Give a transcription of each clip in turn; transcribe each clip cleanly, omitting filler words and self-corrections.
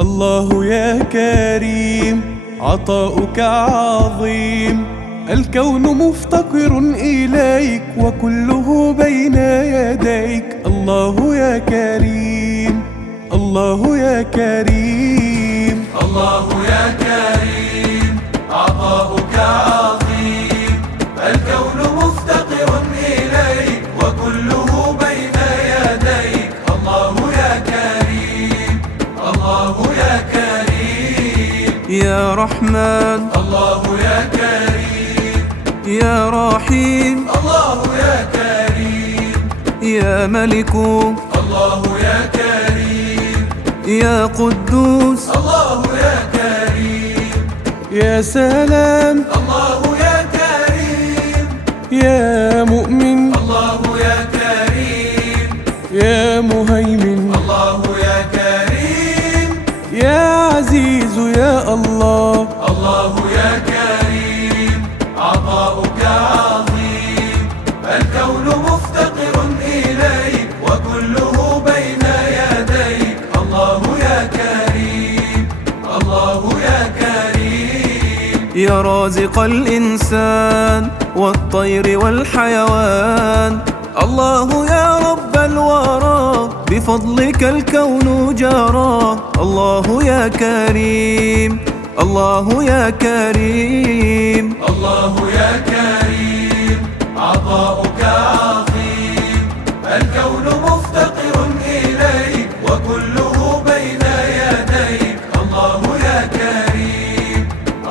الله يا كريم عطاؤك عظيم، الكون مفتقر إليك وكله بين يديك. الله يا كريم، الله يا كريم، الله يا كريم عطاؤك عظيم، الكون مفتقر إليك وكله بين يديك. الله يا كريم، الله يا كريم، يا رحمن الله يا كريم، يا رحيم الله يا كريم، يا ملك الله يا كريم، يا قدوس الله يا كريم، يا سلام الله يا كريم، يا مؤمن، الله يا كريم، يا مهيمن، الله يا كريم، يا عزيز يا الله. الله يا كريم عطاؤك عظيم، الكون مفتقر إليك وكله بين يديك. الله يا كريم، الله يا كريم، يا رازق الإنسان والطير والحيوان. الله يا رب الورى بفضلك الكون جرى. الله يا كريم، الله يا كريم، الله يا كريم عطاؤك عظيم، الكون مفتقر إليك وكله بين يديك. الله يا كريم،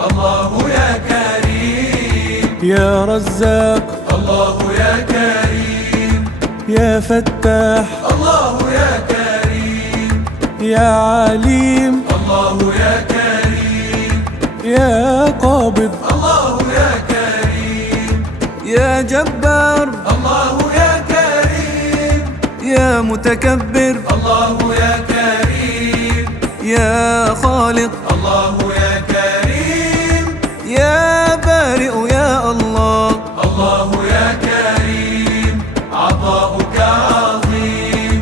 الله يا كريم، يا رزاق، الله يا كريم، يا فتاح، الله يا كريم، يا عليم، الله يا كريم، يا قابض، الله يا كريم، يا جبار، الله يا كريم، يا متكبر، الله يا كريم، يا خالق، الله يا كريم، يا بارئ يا الله. الله يا كريم عطاؤك عظيم،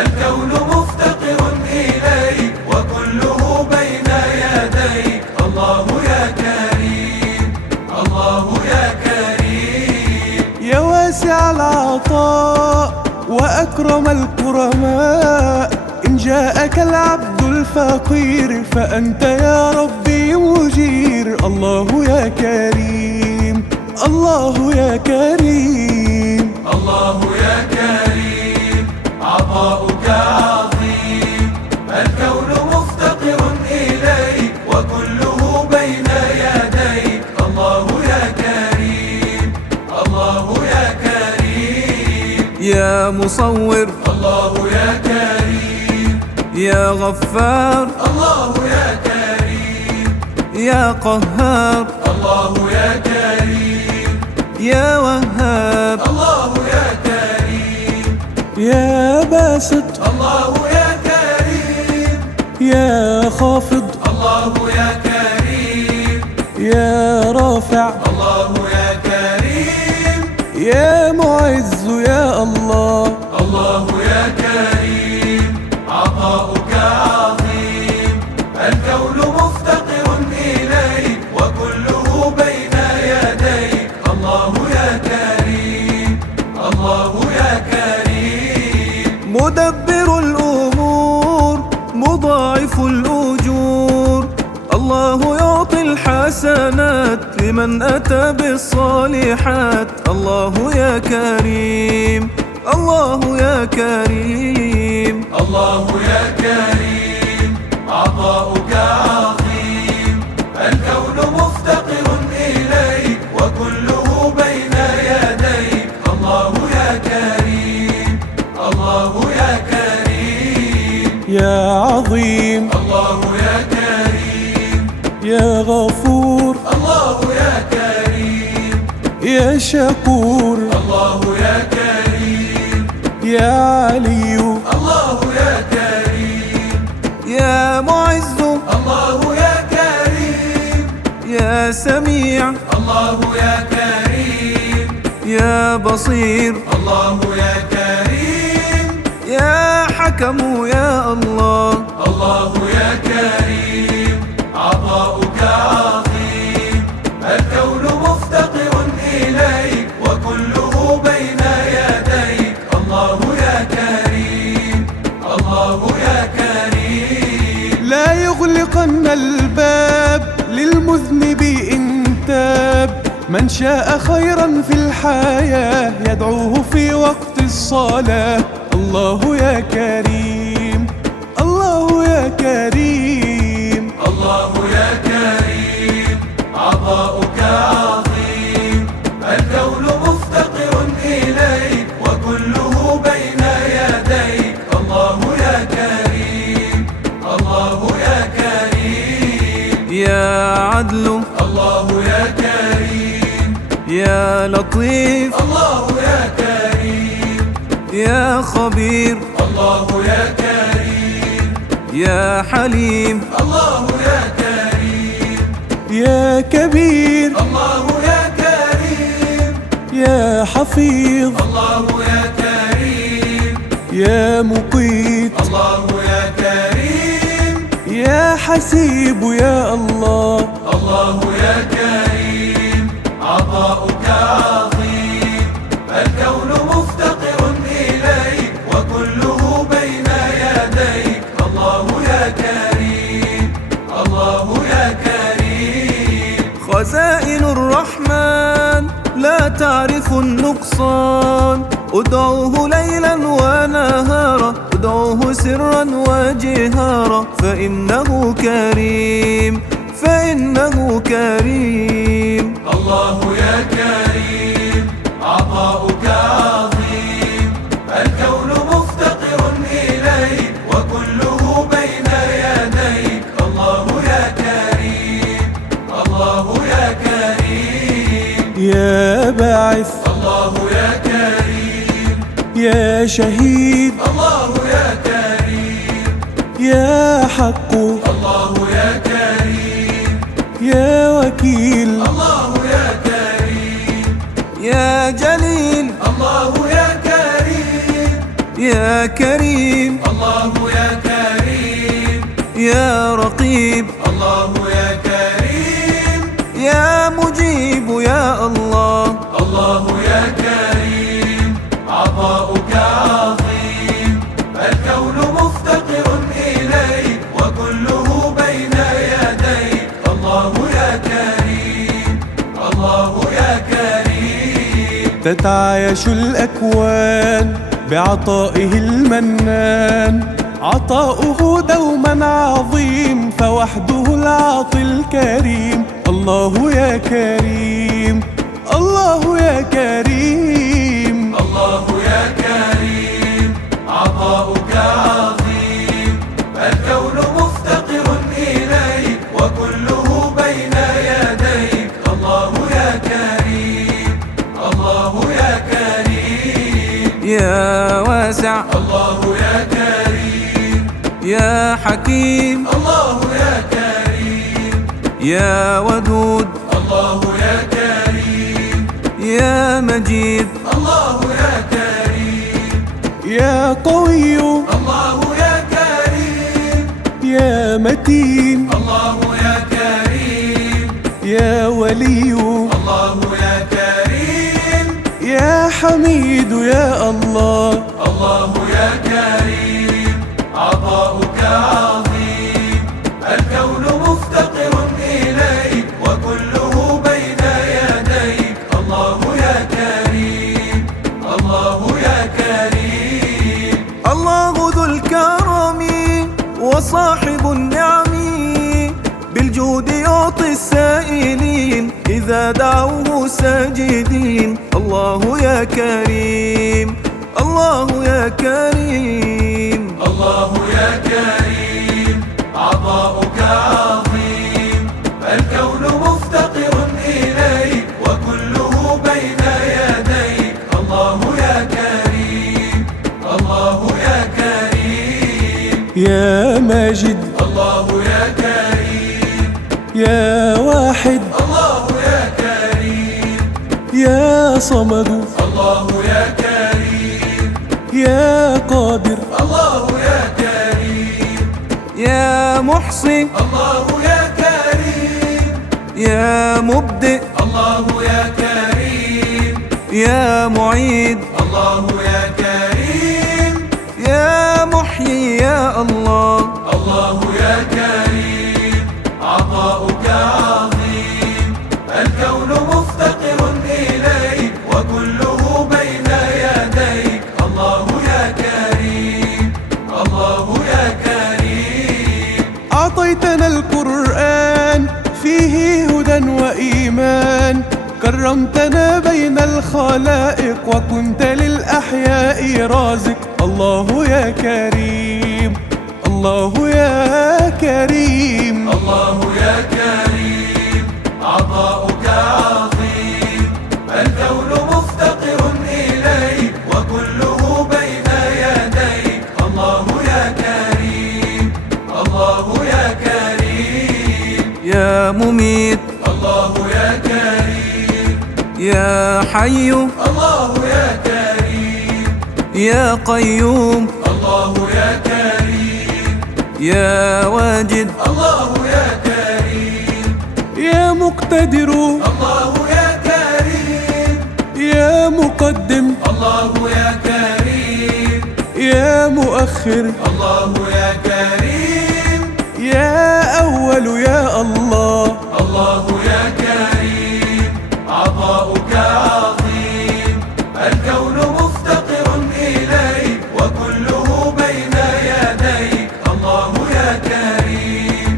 الكون مفتقر إليك وكله بين يديك. الله يا كريم، الله يا كريم، يا واسع العطاء وأكرم الكرماء. إن جاءك العبد الفقير فأنت يا ربي مجير. الله يا كريم، الله يا كريم، الله يا كريم عطاؤك عظيم، الكون مفتقر إليك وكله بين يديك. الله يا كريم، الله يا كريم، يا مصور، الله يا كريم، يا غفار، الله يا كريم، يا قهار، الله يا كريم، يا وهاب. الله يا كريم، يا باسط، الله يا كريم، يا خافض، الله يا كريم، يا رافع، الله يا كريم، يا معز يا الله. الله يا كريم عطاؤك عظيم، الكون مفتقر إليك وكله بين يديك. الله يا كريم، الله يا كريم، مدبر الأمور مضاعف الأجور. الله يعطي الحسنات لمن أتى بالصالحات. الله يا كريم، الله يا كريم، الله يا كريم عطاؤك عظيم، الكون مفتقر إليك وكله بين يديك. الله يا كريم، الله يا كريم، يا عظيم، الله يا كريم، يا غفور، الله يا كريم، يا شكور، الله يا كريم، يا علي، الله يا كريم، يا معز، الله يا كريم، يا سميع، الله يا كريم، يا بصير، الله يا كريم، يا حكم يا الله. الله يا كريم. عطاؤك عظيم، الكون مفتقر إليك وكله بين يديك. الله يا كريم، الله يا كريم. لا يغلقن الباب للمذنب إن تاب، من شاء خيرا في الحياة يدعوه في وقت الصلاة. الله يا كريم، الله يا كريم. الله يا كريم، عطاؤك عظيم، الكون مفتقر إليك وكله بين يديك. الله يا كريم، الله يا كريم. يا عدل الله يا كريم، يا لطيف الله يا كريم. يا خبير الله يا كريم، يا حليم الله يا كريم. يا كبير الله يا كريم، يا حفيظ الله يا كريم. يا مقيت الله يا كريم، يا حسيب يا الله. الله يا كريم، عطاؤك عظيم، الكون مفتقر إليك وكله بين يديك. الله يا كريم، الله يا كريم. خزائن الرحمن لا تعرف النقصان، ادعوه ليلا ونهارا، ادعوه سرا وجهارا، فإنه كريم، فإنه كريم. الله يا كريم، عطاؤك عظيم، الكون مفتقر إليك وكله بين يديك. الله يا كريم، الله يا كريم. يا باعث الله يا كريم، يا شهيد الله يا كريم. يا حق الله يا كريم، يا وكيل الله يا كريم. يا جليل الله يا كريم، يا كريم الله يا كريم. يا رقيب الله يا كريم، يا مجيب يا الله. الله يا كريم، عطاؤك عظيم، الكون مفتقر إليك وكله بين يديك. الله يا كريم، الله يا كريم. تتعايش الأكوان بعطائه المنان، عطاؤه دوما عظيم فوحده العاطي الكريم. الله يا كريم، الله يا كريم. الله يا كريم، عطاؤك عظيم، الكون مفتقر إليك وكله بين يديك. الله يا كريم، الله يا كريم. يا واسع الله يا كريم، يا حكيم الله يا كريم. يا ودود الله يا كريم، يا مجيد الله يا كريم. يا قوي الله يا كريم، يا متين الله يا كريم. يا ولي الله يا كريم، يا حميد يا الله. الله يا كريم، عطاؤك عظيم، الكون مفتقر إليك وكله بين يديك. الله يا كريم، الله يا كريم. الله ذو الكرم وصاحب النعم، بالجود يعطي السائلين إذا دعوه ساجدين. الله يا كريم، الله يا كريم. الله يا كريم، عطاؤك عظيم، الكون مفتقر إليك وكله بين يديك. الله يا كريم، الله يا كريم. يا ماجد الله يا كريم، يا واحد الله يا كريم. يا صمد الله يا كريم، يا قادر الله يا كريم. يا محصي الله يا كريم، يا مبدئ الله يا كريم، يا معيد الله يا كريم، يا محيي يا الله الله يا كريم، عطاؤك عظيم، الكون مفتقر إليك وكله بين يديك. الله يا كريم، الله يا كريم. أعطيتنا القرآن فيه هدى وإيمان، كرمتنا بين الخلائق وكنت للأحياء رازق. الله يا كريم، الله يا كريم، الله يا كريم، عطاؤك عظيم، الكون مفتقر إليك وكله بين يديك. الله يا كريم، الله يا كريم، يا مميت الله يا كريم، يا حي الله يا كريم، يا قيوم الله يا كريم، يا واجد الله يا كريم، يا مقتدر الله يا كريم، يا مقدم الله يا كريم، يا مؤخر الله يا كريم، يا أول يا الله. الله يا كريم، عطاؤك عظيم، الكون مفتقر إليك وكله بين يديك. الله يا كريم،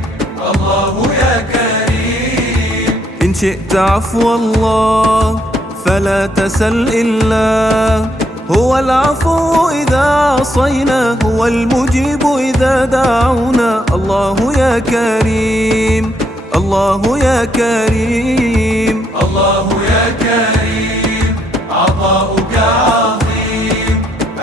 الله يا كريم. إن شئت عفو الله فلا تسل إلا هو العفو إذا عصينا، هو المجيب إذا دعونا. الله يا كريم، الله يا كريم، الله يا كريم، عطاؤك عظيم،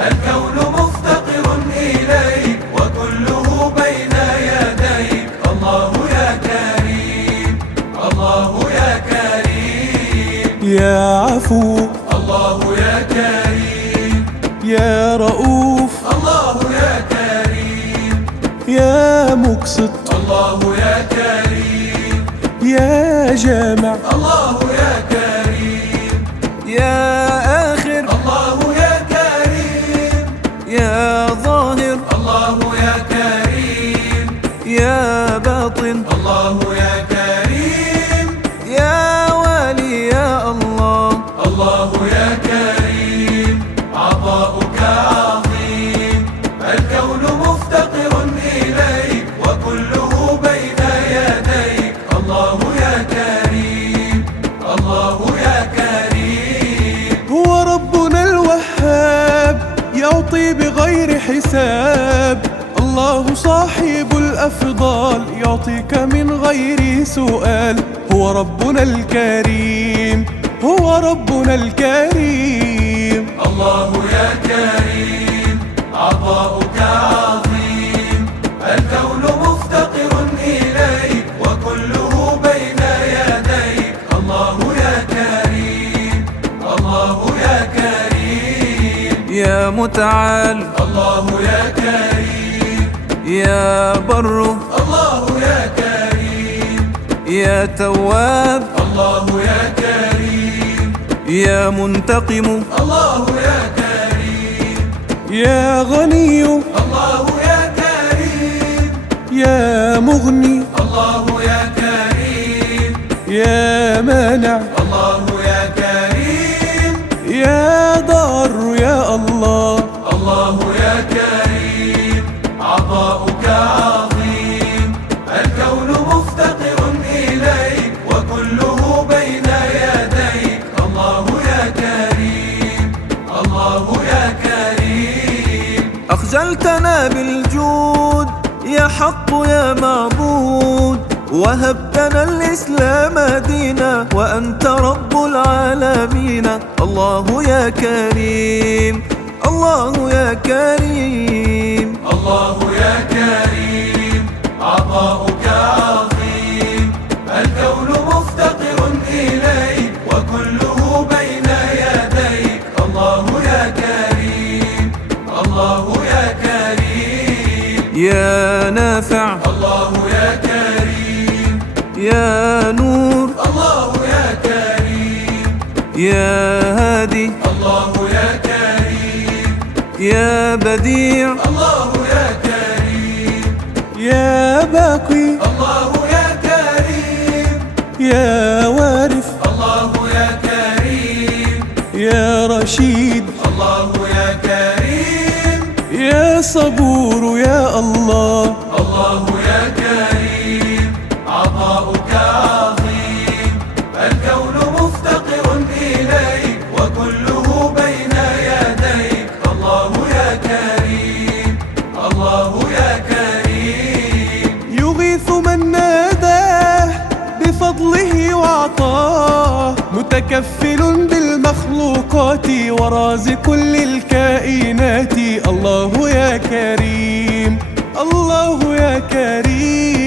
الكون مفتقر إليك وكله بين يديك. الله يا كريم، الله يا كريم، يا عفو الله يا كريم، يا رؤوف الله يا كريم، يا مقسط الله يا كريم، يا جامع الله يا كريم، يا آخر الله يا كريم، يا ظاهر الله يا كريم، يا باطن الله يا كريم، يا والي يا الله. الله يا كريم، عطاؤك عظيم، الكون مفتقر إليك وكله بين يديك. الله يا كريم، الله يا كريم، هو ربنا الوهاب يعطي بغير حساب. الله صاحب الأفضال يعطيك من غير سؤال. هو ربنا الكريم، هو ربنا الكريم. الله يا كريم، عطاؤك عظيم، الكون مفتقر إليك وكله بين يديك. الله يا كريم، الله يا كريم، يا متعال الله يا كريم، يا بر الله يا كريم، يا تواب الله يا كريم، يا منتقم الله يا كريم، يا غني الله يا كريم، يا مغني الله يا كريم، يا مانع الله يا كريم، يا ضار يا الله. الله يا كريم، عطاؤك عظيم، الكون مفتقر إليك وكله بين يديك. الله يا كريم، الله يا كريم، أخجلتنا بالجود يا حق يا معبود، وهبتنا الإسلام دينا وأنت رب العالمين. الله يا كريم، الله يا كريم، الله يا كريم، عطاؤك عظيم، الكون مفتقر إليك وكله بين يديك. الله يا كريم، الله يا كريم، يا نافع الله يا كريم، يا نور يا هادي الله يا كريم، يا بديع الله يا كريم، يا باقي الله يا كريم، يا وارث الله يا كريم، يا رشيد الله يا كريم، يا صبور يا الله. الله يا كريم، عطاؤك عظيم، الكون مفتقر إليك وكله بين يديك. الله يا كريم، الله يا كريم، يغيث من ناداه بفضله وعطاه، متكفل بالمخلوقات ورازق للكائنات. الله يا كريم، الله يا كريم.